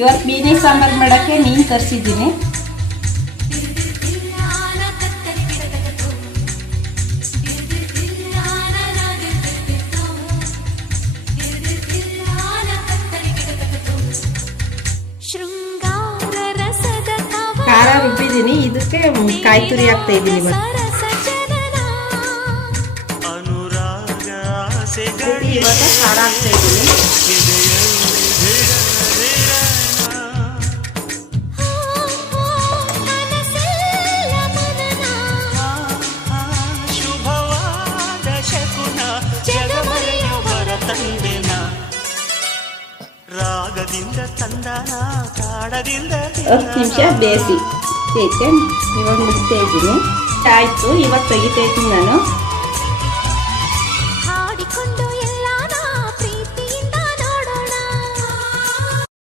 ಇವತ್ತು ಮೀನಿ ಸಾಂಬಾರು ಮಾಡೋಕ್ಕೆ ಶೃಂಗಾರ ರಸದ ಖಾರ ರುಬ್ಬಿದ್ದೀನಿ. ಇದಕ್ಕೆ ಕಾಯಿ ತುರಿ ಹಾಕ್ತಾ ಇದ್ದೀನಿ ಇವತ್ತು. ಇವಾಗ ಖಾರ ಹಾಕ್ತಾ ಇದ್ದೀನಿ. ಬೇಯಿಸಿ. ಇವಾಗ ಮುಗಿಸ್ತಾ ಇದ್ದೀನಿ. ಆಯಿತು ಇವಾಗ ತೆಗಿತಾ ಇದ್ದೀನಿ ನಾನು.